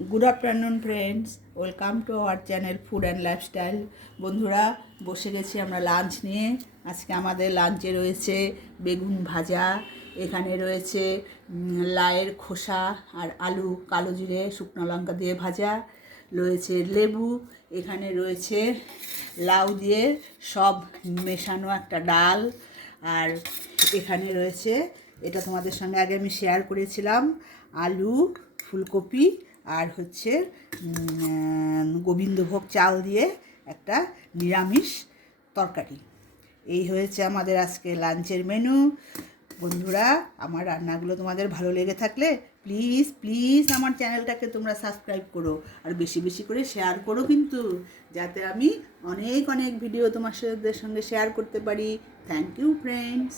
Good afternoon friends, welcome to our channel food and lifestyle. বন্ধুরা, বসে গেছি আমরা লাঞ্চ নিয়ে। আজকে আমাদের লাঞ্চে রয়েছে বেগুন ভাজা, এখানে রয়েছে লাউয়ের খোসা আর আলু কালো জিরে শুকনো লঙ্কা দিয়ে ভাজা, রয়েছে লেবু, এখানে রয়েছে লাউ দিয়ে সব মেশানো একটা ডাল, আর এখানে রয়েছে, এটা তোমাদের সঙ্গে আগে আমি শেয়ার করেছিলাম, আলু, ফুলকপি আর হচ্ছে গোবিন্দভোগ চাল দিয়ে একটা নিরামিষ তরকারি। এই হয়েছে আমাদের আজকে লাঞ্চের মেনু। বন্ধুরা, আমার রান্নাগুলো তোমাদের ভালো লেগে থাকলে প্লিজ প্লিজ আমার চ্যানেলটাকে তোমরা সাবস্ক্রাইব করো, আর বেশি বেশি করে শেয়ার করো কিন্তু, যাতে আমি অনেক অনেক ভিডিও তোমাদের সঙ্গে শেয়ার করতে পারি। Thank you friends.